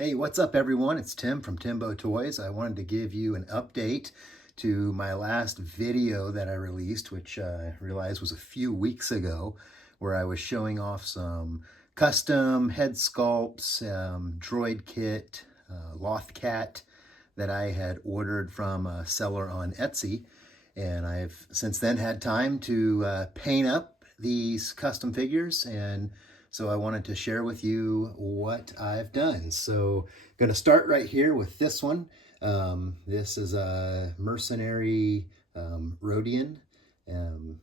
Hey, what's up everyone? It's Tim from Timbo Toys. I wanted to give you an update to my last video that I released, which I realized was a few weeks ago, where I was showing off some custom head sculpts, droid kit, Loth cat that I had ordered from a seller on Etsy. And I've since then had time to paint up these custom figures, and so I wanted to share with you what I've done. So I'm going to start right here with this one. This is a mercenary Rhodian, and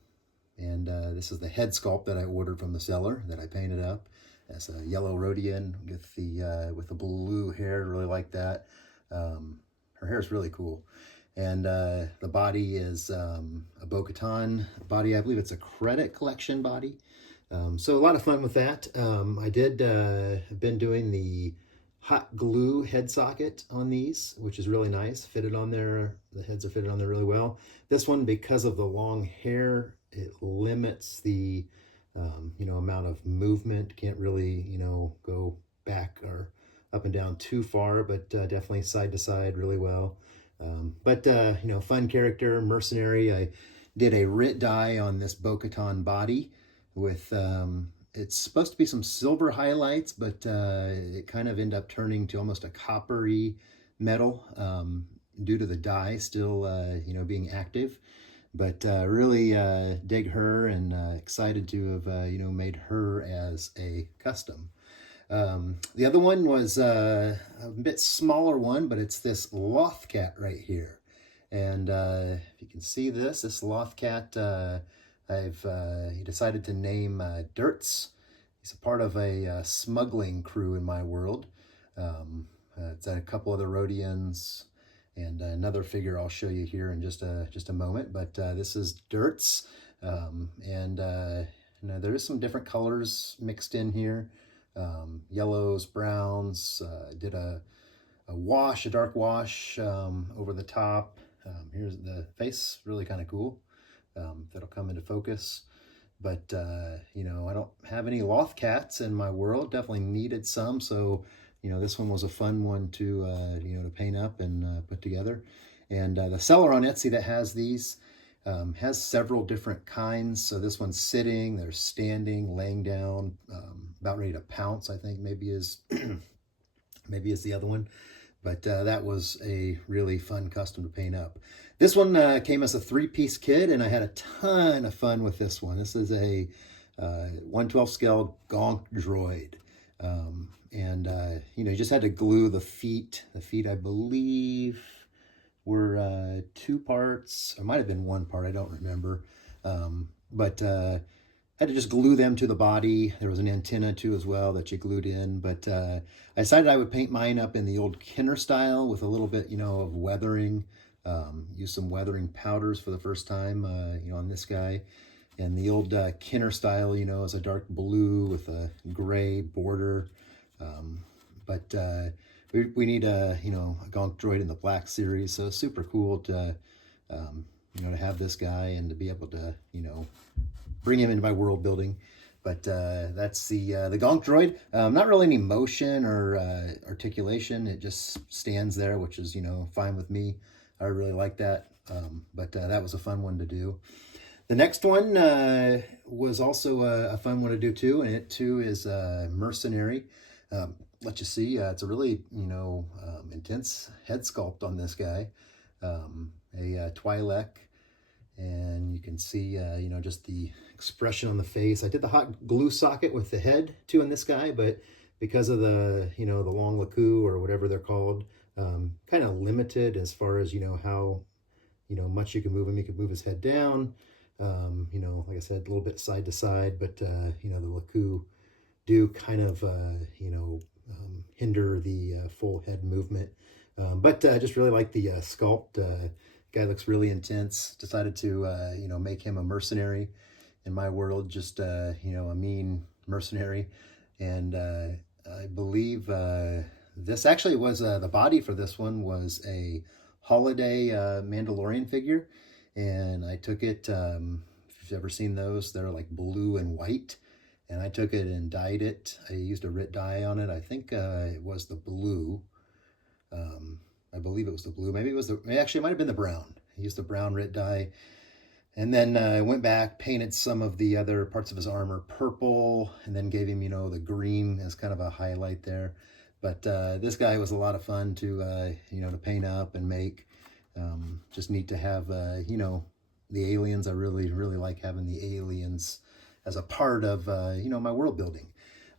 this is the head sculpt that I ordered from the seller that I painted up. That's a yellow Rhodian with the blue hair. Really like that. Her hair is really cool. And the body is a Bo-Katan body. I believe it's a credit collection body. So a lot of fun with that. I did have been doing the hot glue head socket on these, which is really nice. Fitted on there. The heads are fitted on there really well. This one, because of the long hair, it limits the amount of movement. Can't really go back or up and down too far, but definitely side to side really well. Fun character, mercenary. I did a Rit dye on this Bo-Katan body with, it's supposed to be some silver highlights, but it kind of ended up turning to almost a coppery metal due to the dye still, being active. But really dig her, and excited to have, made her as a custom. The other one was a bit smaller one, but it's this Loth cat right here. And if you can see this Loth cat, he decided to name Dirts. He's a part of a smuggling crew in my world. It's a couple other Rhodians and another figure I'll show you here in just a moment. But this is Dirts, there is some different colors mixed in here. Yellows, browns. Did a dark wash over the top. Here's the face, really kind of cool. That'll come into focus. But I don't have any Loth cats in my world. Definitely needed some, so this one was a fun one to to paint up and put together. And the seller on Etsy that has these has several different kinds. So this one's sitting, they're standing, laying down, about ready to pounce, I think maybe is maybe is the other one. But that was a really fun custom to paint up. This one came as a 3-piece kit, and I had a ton of fun with this one. This is a 1/12 scale Gonk droid. You just had to glue the feet. The feet, I believe, were 2 parts. It might have been 1 part, I don't remember. Had to just glue them to the body. There was an antenna too as well that you glued in. But I decided I would paint mine up in the old Kenner style with a little bit, of weathering. Use some weathering powders for the first time, on this guy. And the old Kenner style, is a dark blue with a gray border. We need a Gonk droid in the black series, so super cool to to have this guy and to be able to bring him into my world building. But that's the Gonk droid. Not really any motion or articulation. It just stands there, which is fine with me. I really like that. That was a fun one to do. The next one was also a fun one to do too, and it too is mercenary. Let you see, it's a really intense head sculpt on this guy. A Twi'lek, and you can see just the expression on the face. I did the hot glue socket with the head too in this guy, but because of the the long laku or whatever they're called, kind of limited as far as how much you can move him. You can move his head down, like I said, a little bit side to side, but the laku do kind of hinder the full head movement. Just really like the sculpt. Guy looks really intense. Decided to make him a mercenary in my world, just a mean mercenary. And I believe this actually was the body for this one was a holiday Mandalorian figure, and I took it. If you've ever seen those, they're like blue and white, and I took it and dyed it. I used a Rit dye on it. I think it was the blue. I believe it was the blue. Maybe it was actually it might have been the brown. I used the brown Rit dye. And then I went back, painted some of the other parts of his armor purple, and then gave him, the green as kind of a highlight there. But this guy was a lot of fun to, to paint up and make. Just neat to have, the aliens. I really, really like having the aliens as a part of, my world building.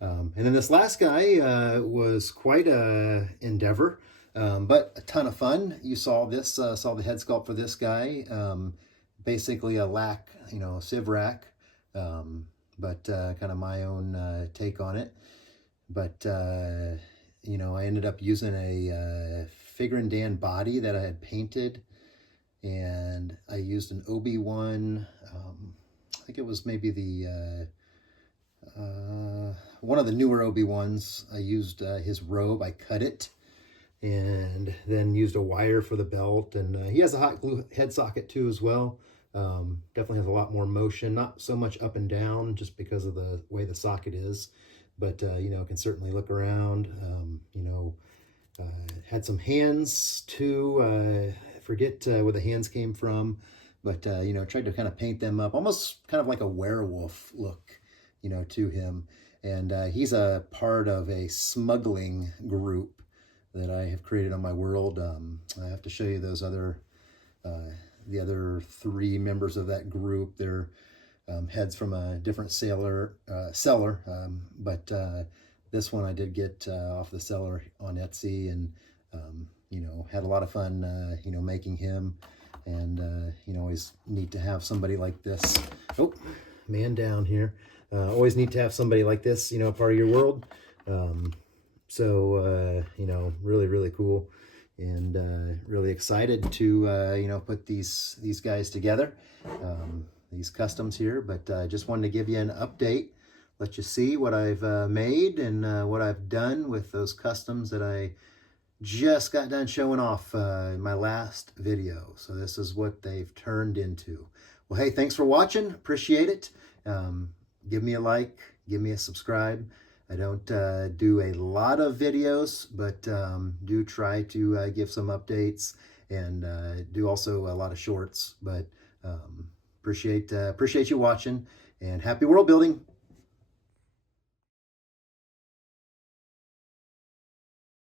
And then this last guy was quite a endeavor, but a ton of fun. You saw this, saw the head sculpt for this guy. Basically a lack, sieve rack, but kind of my own take on it. But, I ended up using a Figure and Dan body that I had painted, and I used an Obi-Wan, I think it was maybe the, one of the newer Obi-Wans. I used his robe, I cut it, and then used a wire for the belt, and he has a hot glue head socket too as well. Definitely has a lot more motion, not so much up and down just because of the way the socket is, but can certainly look around. Had some hands too. I forget where the hands came from, but tried to kind of paint them up almost kind of like a werewolf look, to him. And he's a part of a smuggling group that I have created on my world. I have to show you those other the other 3 members of that group. They're heads from a different seller, but this one I did get off the seller on Etsy, and had a lot of fun making him. And always neat to have somebody like this. Oh, man down here. Always neat to have somebody like this, part of your world. Really, really cool. And really excited to put these guys together, these customs here. But just wanted to give you an update, let you see what I've made and what I've done with those customs that I just got done showing off in my last video. So this is what they've turned into. Well, hey, thanks for watching. Appreciate it. Give me a like, give me a subscribe. I don't do a lot of videos, but do try to give some updates, and do also a lot of shorts. But appreciate you watching, and happy world building.